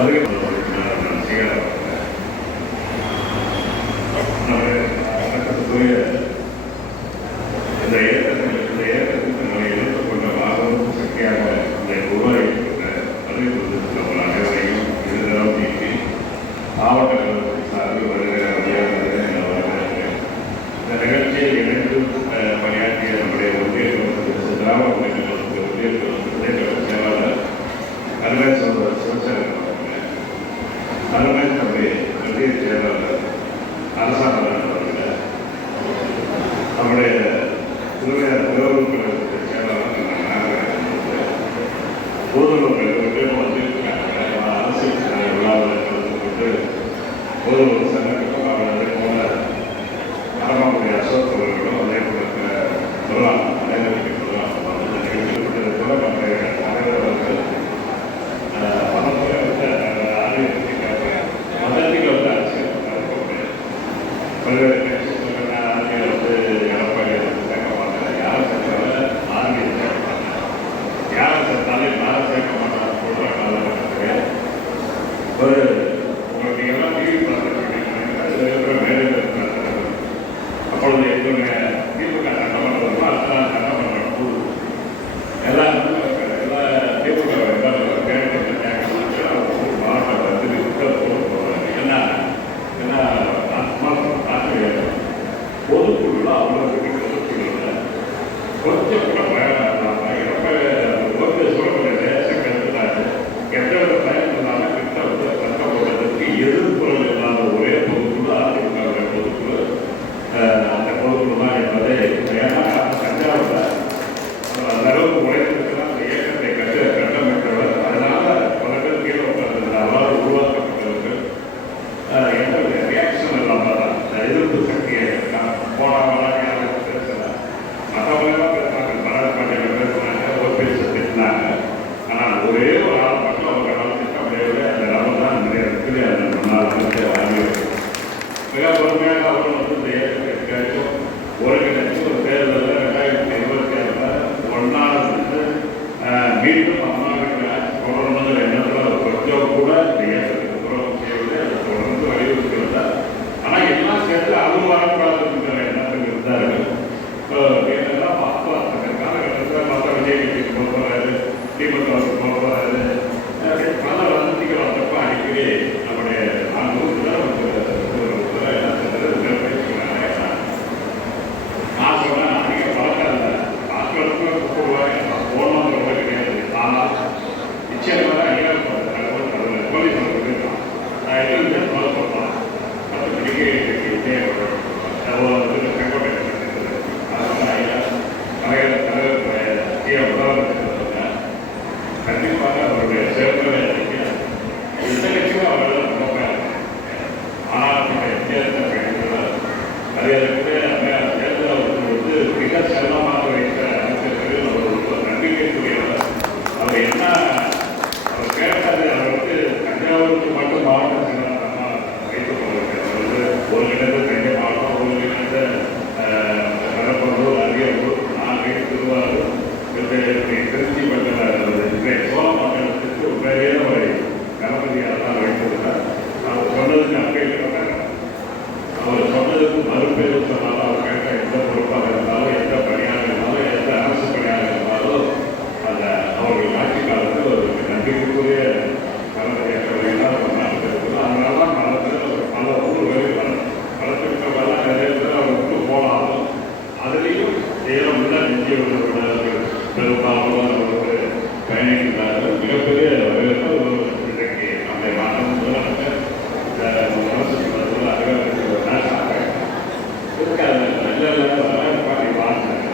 வருகை நடக்கக்கூடிய இந்த இயக்கத்துக்கு நம்மை எடுத்துக்கொண்ட மாபெரும் சக்தியாக இந்த உருவாகியிருக்கின்ற பதவி அனைவரையும் இருதரம் நீக்கி மாவட்ட கழகத்தை சார்பில் வருகிற இந்த நிகழ்ச்சியில் இணைந்து பணியாற்றிய நம்முடைய ஒன்றிய திராவிட முன்னேற்றத்திற்கு ஒன்றிய துணைத் செயலாளர் அருமை சகோதரர் சிவசேகரன் அவர்கள், அருமை தம்பி ஒன்றிய செயலாளர் அரசாங்கம் அவர்கள், நம்முடைய உறவு கழகத்தின் செயலாளர் பொதுமக்கள் வந்திருக்கிறாங்க. அரசியல் விழாவில் கலந்து கொண்டு பொதுமக்கள் சங்கத்துக்கும் அதே போல அரமாவுடைய அசோக் அவர்களும் அதே போல சொல்லலாம் அனைவருக்கு சொல்லலாம் கூட நம்முடைய தலைவர்கள் பணத்துறை வந்து ஆதிக்கத்திற்காக மதத்தில் வந்து அரசியல் பல்வேறு கட்சிகள் ஆதியை வந்து எடப்பாடி சேர்க்க மாட்டாங்க, யாரை சேர்த்தாலும் ஆதியை சேர்க்க மாட்டாங்க, யாரை சேர்த்தாலும் யாரை சேர்க்க மாட்டாங்க சொல்கிற காலகட்டத்தில் ஒரு உங்களுக்கு எல்லாம் டிவி பார்த்துருக்கீங்க மேடையில் இருக்கிறாங்க. அப்பொழுது எங்களுடைய திமுக சட்டமன்றம் அடுத்த நாள் சட்டமன்றம் குழு எல்லாம் திமுக மாவட்டம் வந்து என்ன பொதுக்குழு அவ்வளவு பொதுக்குழுல கொஞ்சம் கூட சொல்லக்கூடிய தேசம் கருத்துனாரு எந்த ஒரு பயன் இல்லாமல் திட்டம் சட்டம் போடுறதுக்கு எதிர்ப்புகள் இல்லாத ஒரே பொதுக்குழு அதிமுக பொதுக்குழு. அந்த பொதுக்குழு தான் என்பதை ஏன்னா தஞ்சாவூரில் அந்த அளவுக்கு உழைத்திருக்கிறார். அந்த இயக்கத்தை கட்டமைத்தவர். அதனால பல பேர் கீழே உட்கார்ந்து அவ்வாறு உருவாக்கப்பட்டவர்கள் எந்த ரியாக்ஷன் இல்லாமல் தான் எதிர்ப்பு சக்தியை போனாவெல்லாம் யாரும் பேசல, மற்றவங்களாம் பேசுனாங்க, மலர்பாண்டியில் பேசுனாங்க, ஓபிஎஸ் திட்டினாங்க. ஆனால் ஒரே ஒரு ஆள் மட்டும் அவங்களால் திட்ட முடியவில்லை. அந்த அளவு தான் நிறைய இருக்குது. அந்த முன்னாள் ஆகியோர் மிக பொறுமையாக அவர்கள் வந்து இந்த இயக்கத்திற்கு ஒருங்கிணைச்சு ஒரு தேர்தலில் 2027 ஒன்றாவது மீண்டும் அம்மாவின் ஆட்சி தொடரணுங்கிற எண்ணத்தில் கொஞ்சம் கூட இந்த இயக்கத்துக்கு துரோகம் செய்யவில்லை. அதை தொடர்ந்து வலியுறுத்திவிட்டார். ஆனால் எல்லாம் சேர்த்து அதுவும் வரக்கூடாதுங்கிற எண்ணத்தில் இருந்தார்கள். என்னென்னா அந்த காலகட்டத்தில் மற்ற விஜய் கட்சிக்கு போகிறாரு, திமுகவுக்கு போகிறாரு, பல வசதிகள் வந்தப்போ அடிக்கடி நம்முடைய நான் சொன்னேன் அதிக பழக்கம் இல்லை, ஆட்களுக்கு கூப்பிடுவாங்க, போனவங்க ரொம்ப கிடையாது. ஆனால் நிச்சயமாக ஐயா போலீஸ் இருக்கான், நான் எல்லாம் சொல்ல சொல்கிறேன். மற்றபடிக்கு தேவைப்படும் செங்கோட்டை அதனால் ஐயா தலைவர் முதலமைச்சர் கண்டிப்பாக அவருடைய சேர்க்கவே எந்த கட்சியும் அவர்கள் போக. ஆனால் நம்முடைய தேர்தல் கிடைக்கிறார் அதே தேர்தல் அவர்கள் வந்து மிக செல்லமாக வைத்த அரசியல்களில் அவர் ஒரு நம்பிக்கைக்குரியவர். அவர் என்ன அவர் கேட்டது அவர் வந்து தஞ்சாவூருக்கு மட்டும் மாவட்ட செயலாளராக வைத்துக் கொண்டிருக்கிறார். அவர் வந்து ஒருங்கிணைந்த தஞ்சை மாவட்டம், ஒருங்கிணைந்த கடற்பூர், அரியலூர், நாகை, திருவாரூர், திருச்சி மண்டல சோழ மாவட்டத்திற்கு உண்மையிலே ஒரு கணபதியாக தான் வைத்திருந்தார். அவர் சொன்னதுக்கு அப்பேற்பட்ட அவர் சொன்னதுக்கு மறுபேரும் சொன்னாலும் அவர் கேட்ட எந்த பொறுப்பாக இருந்தாலும், எந்த பணியாக இருந்தாலும், எந்த அரசு பணியாக இருந்தாலும் அந்த அவர்கள் ஆட்சி காலத்தில் ஒரு நம்பிக்கைக்குரிய கணபதியாக இருக்குது. அதனால தான் பல ஊர்களில் பல திட்டங்கள்லாம் நிறைய பேர் அவருக்கு போனாலும் அதிலையும் சேரமுள்ள நிச்சயவர்கள் பெரும்பாலும் அவருக்கு பயணிக்கிறார்கள். மிகப்பெரிய வரவேற்பு இன்றைக்கு நம்முடைய மாநில முதலமைச்சர் அரசு இருக்காது. நல்ல பாட்டி வாழ்ந்தாங்க.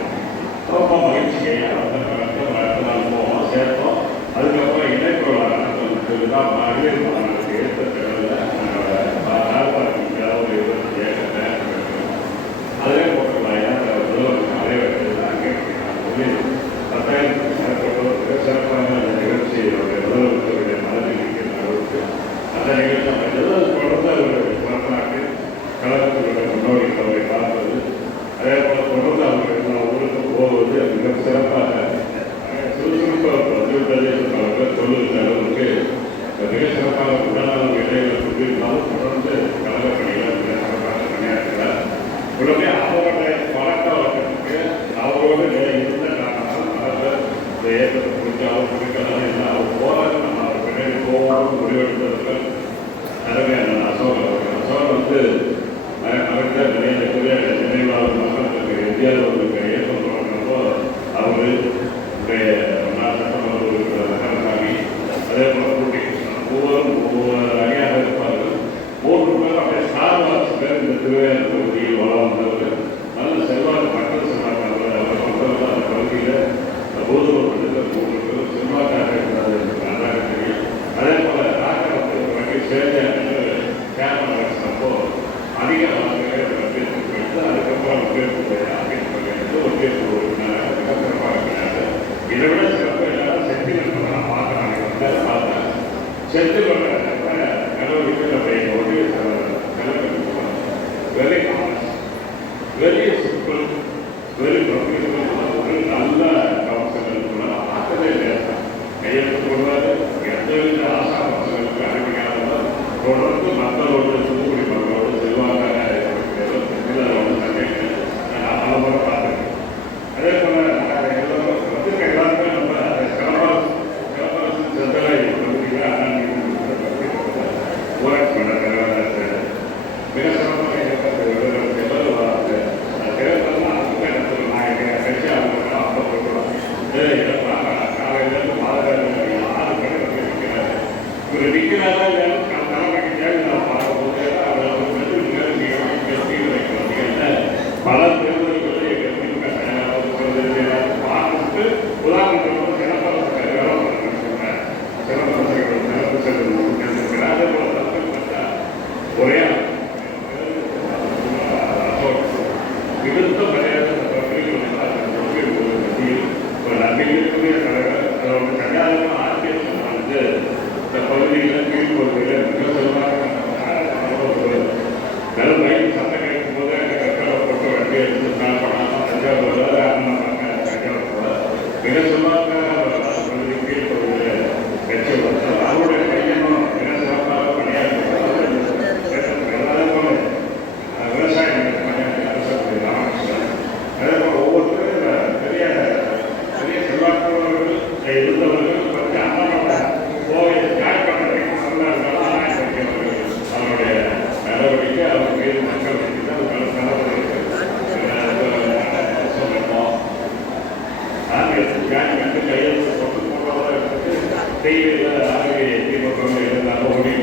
ரொம்ப மகிழ்ச்சியாக அந்த நாள் போவோம், சேர்த்தோம். அதுக்கப்புறம் இணைப்புள்ள நடத்தல் தான் அறிவியல் மாணவர்களுக்கு எடுத்த திறனில் நாற்பது இயக்கத்தை அதிலே போட்டுள்ளாங்க. அதே அங்கே 10,000 மேற்பட்டோருக்கு சிறப்பான நிகழ்ச்சி முதலமைச்சருடைய மனதில் இருக்கிற அளவுக்கு அந்த நிகழ்ச்சி அமைந்தது. தொடர்ந்து அவர்கள் வரலாற்று கழகத்தினுடைய முன்னோடி அவரை பார்ப்பது, அதே போல தொடர்ந்து அவர்கள் எல்லா ஊருக்கும் போவது மிக சிறப்பாக சுறுசுறுப்பாக வந்துவிட்டது என்று பல பேர் சொல்லுகிற அளவுக்கு மிக சிறப்பாக முடிவெடுத்தவர்கள் தலைமையான அசோக் அவர்கள். அசோக் வந்து அவர்கிட்ட நிறைய நினைவாளர் மக்களுக்கு எம்ஜிஆர் அவர்களுக்கு இயக்கம் தொடங்கினப்போ அவரு சட்டமன்ற உறுப்பினர் ரங்கசாமி, அதே போல கூட்டி ஒவ்வொரு அணியாக இருப்பார்கள். 3 பேர் அப்படியே ஸ்டார்வாக்ஸ் பேர் இந்த திருவையாறு பகுதியில் வளம் வந்தவர். நல்ல செல்வாக்கு, மக்கள் செல்வாக்கு மக்கள் அந்த பகுதியில் ஊதுவர் பண்டிதர் 3 பேர் செல்வாக்காக இருந்தார் நன்றாக தெரியும். அதே போல ராக்கவத்தை சேர்மன் அப்போ அதிக வாக்குகளை எடுத்து அதுக்கப்புறம் ஒற்றையர் உறுப்பினராக சிறப்பாக இருக்கிறார். இதை விட சிறப்பு எல்லாரும் செட்டில் நான் பார்க்குறாங்க பார்த்தேன். செட்டில் நடவடிக்கை ஒன்றிய very honest, very simple, very professional, நல்ல கவுன்சிலர் பார்க்கவே இல்லையா கையெழுத்து போடுவார். எந்தவித ஆசா மக்களுக்கு அனுமதிக்காதவர் தொடர்ந்து மக்களோடு தூத்துக்குடி மக்களோடு செல்வாங்க பல முறை பார்த்துருக்கேன். அதே போல எல்லாருமே நம்ம சிறப்பரசு செந்தலை பகுதியில் ஊராட்சி மன்ற தலைவராக மிக சிறப்பாக கட்சி அப்போ காலையிலேருந்து பாதுகாப்பு 6 மணி வந்து நிற்கிறாரு. இவர் நிற்கிறாரா இல்லையா தலைமைக்கு தேவை நான் பார்க்கும்போது பல தேர்தல்களில் பார்த்துட்டு உதாரணத்துக்கு சிறப்பரசர்கள் சிறப்பு செல்வம் அதே போல தப்பு பார்த்தா ஒரே மிகுந்த மரியாதை ஒரு நம்பிக்கைக்குரிய தலைவர். அதோட கல்யாணம் ஆட்சியம் வந்து இந்த பகுதியில் கீழ்பகுதியில் மிக செல்வாக வெறும் வயது சத்தம் கேட்கும் போது அந்த கற்களை போட்டு வண்டி எடுத்து பண்ணாமல் தஞ்சாவூர் மிக செல்வாக பகுதி கீழ்பகுதியில் கட்சி வந்தார். அவருடைய பையனும் மிக சிறப்பாக பணியாற்றுவார். அதே போல விவசாயிகள் பணியாற்றி அரசு ராமகிருஷ்ணன், அதே போல ஒவ்வொருத்தரும் பெரிய செல்வாக்குள்ளவர்கள் இருந்தவர்கள் பற்றி அண்ணனோட கோவையை ஜாயின் பண்ணுறதுக்கு அவருடைய நடவடிக்கை அவர் மீது மக்கள் கண்டு கையெழுத்து கொண்டு போடுறதா டிவியில் ஆகிய இருந்தாலும் ஓடி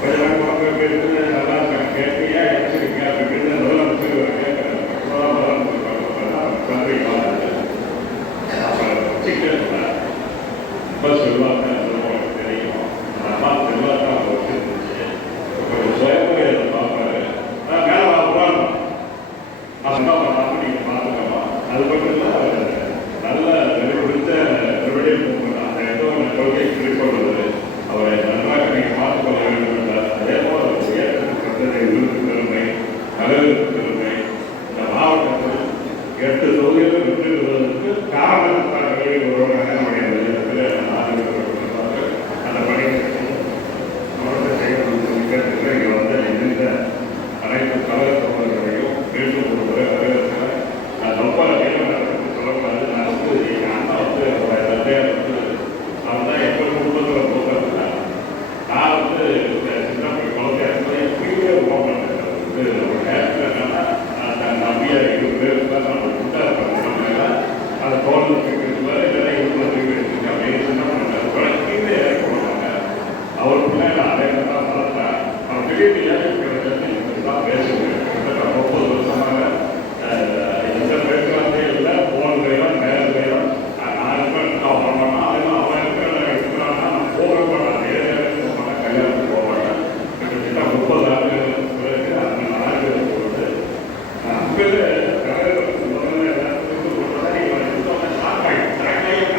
கொஞ்சம் மக்கள் பேருக்கு நல்லா கேட்பியா எடுத்துருக்கீங்க அப்படின்னு முதலமைச்சர் கேட்குறாங்க. ரொம்ப செல்வாக்க தெரியும். அம்மா செல்வாக்க வச்சிருந்துச்சு. கொஞ்சம் சுயமுறையை பார்ப்பாரு. நான் மேலே பார்க்கலாம் அம்மா பண்ணாமல் நீங்கள் பார்த்துக்கமா. அது மட்டும் இல்லை அவர் நல்ல நெருப்பிடித்த மறுபடியும் அந்த ஏதோ கொள்கை குறிப்பிடுவது அவரை நன்றாக நீங்கள் பார்த்துக்கொள்ள வேண்டும் என்றார். அதே போல் உயர்த்தப்பட்டதை விருது பெருமை, மகளிருக்கு பெருமை, இந்த மாவட்டத்தில் 8 தொகுதிகளும் வெற்றி பெறுவதற்கு காரணத்தார்களே ஒருவராக நம்முடைய அந்த பணிகளை மாவட்ட செயல்படுத்த இங்கே வந்து இணைந்த அனைத்து கழக தோழர்களையும் மீண்டும் ஒரு முறை வரவேற்கிறேன். நான் ரொம்ப நேரம் சொல்லக்கூடாது. நான் வந்து எங்கள் அண்ணா வந்து அவருடைய தந்தையார் வந்து அவன் தான் எப்போ குடும்பத்தில் போகிறதுனா நான் வந்து இந்த சின்னப்படி குழந்தைய புரியவே ஓப்பன் வந்து ஒரு நேரத்தில் என்னன்னா தன் நம்பிய 20 பேருக்கு தான் நம்ம குண்டா பண்ண அதை தோல்வி இல்லைன்னா இவங்க எடுத்துங்க அப்படின்னு சின்ன பண்ணாங்க. கீழே இறக்கி போடுவாங்க. அவருக்கு நான் அதே தான் வளர்த்தேன். அவன் திடீர்னு தான் பேசுவேன். 30 வருஷமாக எந்த பேச்சுவார்த்தை இல்லை. போன்லையும் நேரத்தையும் நான் பண்ணோம்னா அதெல்லாம் அவன் இருக்கிறான்னா நான் போக மாட்டேன். ஏரியாவுக்கு போக மாட்டேன், கல்யாணத்துக்கு போக மாட்டேன். கிட்டத்தட்ட 30 ஆண்டுகளுக்கு பிறகு அந்த நாடு போது அங்கே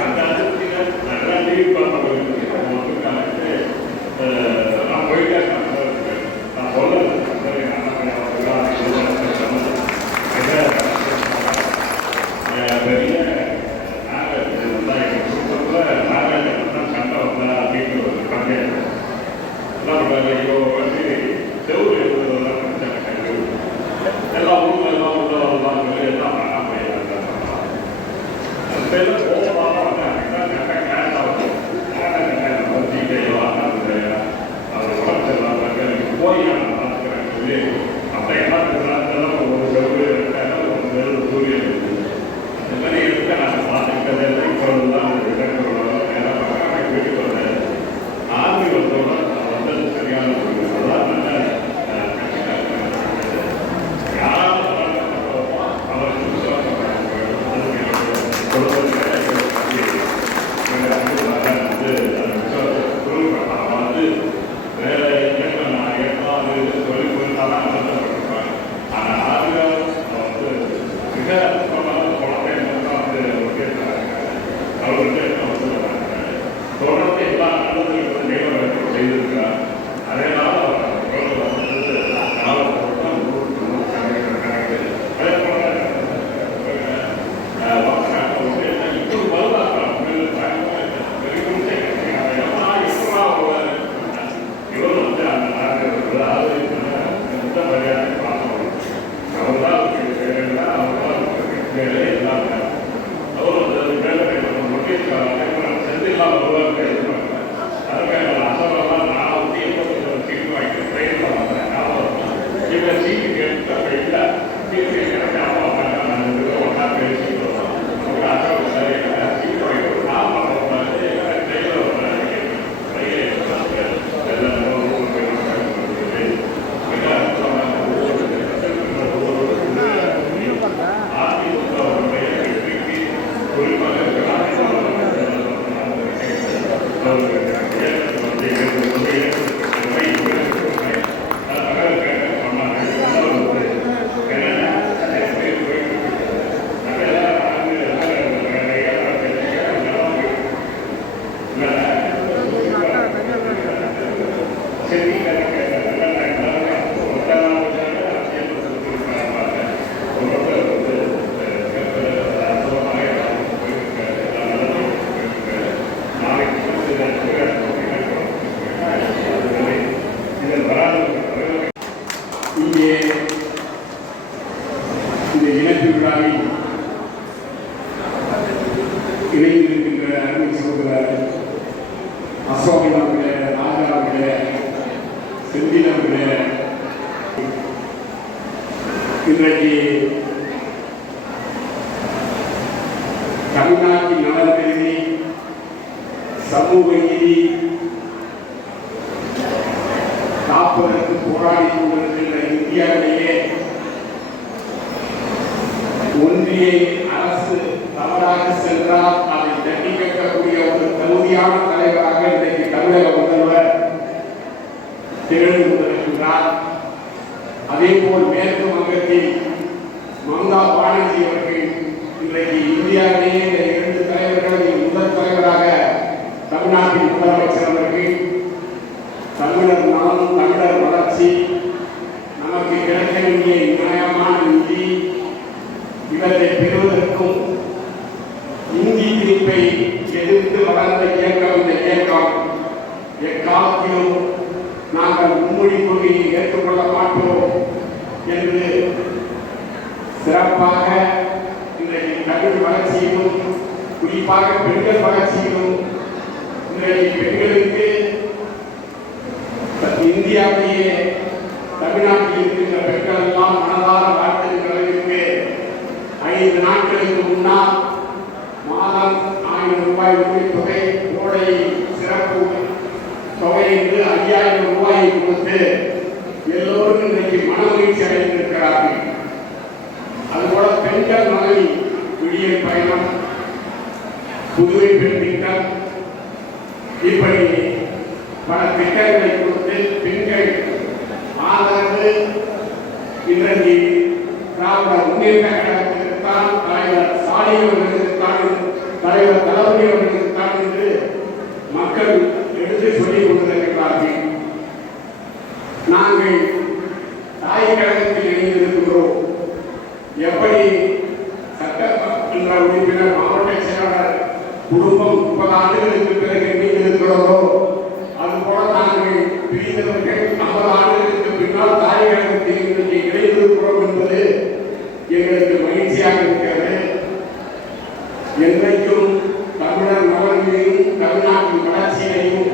அந்த அதிர்ச்சியில் நல்லா டிவி பார்த்து நான் போயிட்டேன். நான் சொல்லலை பெரிய எங்கள் குடும்பத்தில் நாகாஜன் தான் சண்டை வந்தா அப்படின்னு ஒரு பஞ்சாயத்து எல்லாம் பண்ணாங்க. இப்போ வந்து செவ்வறு எழுதுறதெல்லாம் பிரச்சனை கண்டு எல்லா ஊரில் எல்லாம் உள்ள வரலாம் சொல்லி எல்லாம் அந்த கோபமாக வந்து அன்றைக்கி தான் கேஸ் ஆகும். ஜிகேயோ ஆனால் இணைந்திருக்கின்ற அருமை சகோதரர் அசோகன் அவர்களே, ராஜா அவர்களே, செந்தில் அவர்களே, இன்றைக்கு தமிழ்நாட்டின் நலன் கருதி சமூக நீதி காப்பதற்கு போராடி கொண்டிருக்கின்ற இந்தியாவிலேயே ஒன்றிய அரசு தவறாக சென்றால் அதை தட்டி கேட்கக்கூடிய ஒரு தகுதியான தலைவராக இன்றைக்கு தமிழக முதல்வர் திகழ்ந்து கொண்டிருக்கின்றார். அதேபோல் மேற்கு வங்கத்தில் மம்தா பானர்ஜி அவர்கள் இன்றைக்கு இந்தியாவிலேயே இந்த இரண்டு தலைவர்களின் முதல் தலைவராக தமிழ்நாட்டின் முதலமைச்சர் அவர்கள் தமிழர் நலம், தமிழர் வளர்ச்சி, நமக்கு கிடைக்க வேண்டிய நியாயமான நிதி இவற்றை பெறுவதற்கும் இந்தி திணிப்பை எதிர்த்து வளர்ந்த இயக்கம் இந்த இயக்கம் எக்காலத்திலும் நாங்கள் மும்மொழி கொள்கையை ஏற்றுக்கொள்ள மாட்டோம் என்று சிறப்பாக இன்றைக்கு தமிழ் வளர்ச்சியிலும் குறிப்பாக பெண்கள் வளர்ச்சியிலும் இன்றைக்கு பெண்களுக்கு இந்தியாவிலேயே தமிழ்நாட்டில் இருக்கின்ற பெண்கள் எல்லாம் மனதார வாழ்த்துகின்ற அளவிற்கு 5 நாட்களுக்கு முன்னால் மாதம் 1000 ரூபாய் உதவித்தொகை, கோடை சிறப்பு தொகை என்று 5000 ரூபாயை கொடுத்து எல்லோரும் இன்றைக்கு மனமகிழ்ச்சி அடைந்திருக்கிறார்கள். அதுபோல பெண்கள் நலனில் விடியல் பயணம், புதுவை பெண் திட்டம், இப்படி பல திட்டங்களை கொடுத்து பெண்கள் ஆதரவு இன்றைக்கு திராவிட முன்னேற்ற கழகத்திற்குத்தான், தலைவர் ஸ்டாலின் அவர்களுக்குத்தான், தலைவர் தளபதி அவர்களுக்குத்தான் என்று மக்கள் எடுத்து சொல்லிக் கொண்டிருக்கிறார்கள். நாங்கள் தாய் கழகத்தில் இணைந்திருக்கிறோம். எப்படி சட்டமன்ற உறுப்பினர், மாவட்ட செயலாளர் குடும்பம் 30 ஆண்டுகளுக்கு பிறகு இணைந்திருக்கிறதோ அதுபோல நாங்கள் பிரிந்தவர்கள் 50 ஆண்டுகளுக்கு பின்னால் தாய் கழகத்தில் இன்றைக்கு இணைந்திருக்கிறோம் என்பது எங்களுக்கு மகிழ்ச்சியாக இருக்கிறது. என்றைக்கும் தமிழர் நலன்களையும் தமிழ்நாட்டின் வளர்ச்சியையும்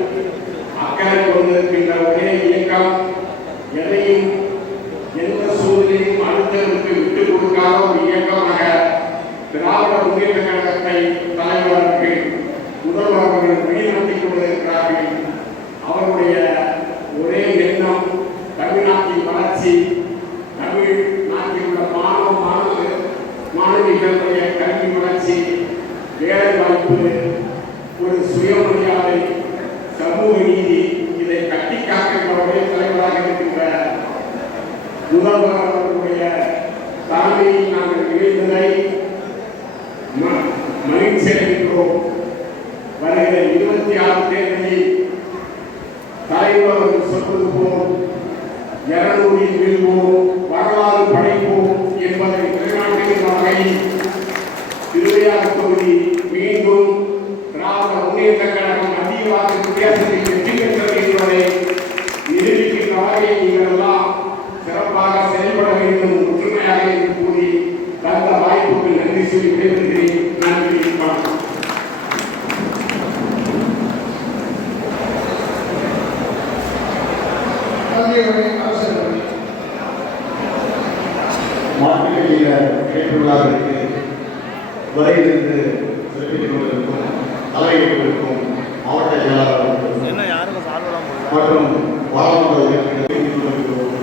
அக்கறை கொண்டிருக்கின்ற ஒரே இயக்கம், எதையும் எந்த சூழ்நிலையும் அடுத்தவருக்கு விட்டுக் கொடுக்காத ஒரு இயக்கமாக திராவிட முன்னேற்ற கழகத்தை தலைவர்கள் முதல்வர் அவர்கள் வழிநடத்திக் கொண்டிருக்கிறார்கள். அவருடைய ஒரே எண்ணம் தமிழ்நாட்டின் வளர்ச்சி, தமிழ்நாட்டில் உள்ள மாணவிகளுடைய கல்வி வளர்ச்சி, வேலை வாய்ப்பு, ஒரு சுயமரியாதை, சமூக நீதி, இதை கட்டி காக்கின்ற ஒரே தலைவராக இருக்கின்ற முதல்வர் அவர்களுடைய தலைமையில் நாங்கள் இணைந்ததை மகிழ்ச்சி அடைகிறோம். வருகிற 26 தேதியில் தலைவர் அவர்கள் சொல்வது போல் 200 வெல்வோம், வரலாறு படைப்போம் என்பதை நிலைநாட்டுகின்ற வகையில் திருவையாறு தொகுதி மீண்டும் திராவிட முன்னேற்ற கழகம் அதிகமாக வித்தியாசத்தில் வெற்றி பெற்றது என்பதை நிரூபிக்கின்ற வகையில் நீங்கள் எல்லாம் சிறப்பாக செயல்பட வேண்டும், ஒற்றுமையாக என்று கூறி தந்த வாய்ப்புக்கு நன்றி சொல்லி விடைபெறுகிறேன். நன்றி, வணக்கம். மாற்றுவிழாவிற்கு வருகிறது சிறப்பித்துக் கொண்டிருக்கும் தலைவர்களுக்கும் மாவட்ட செயலாளர்களுக்கும் மற்றும் பாராளுமன்ற உறுப்பினர்களுக்கும்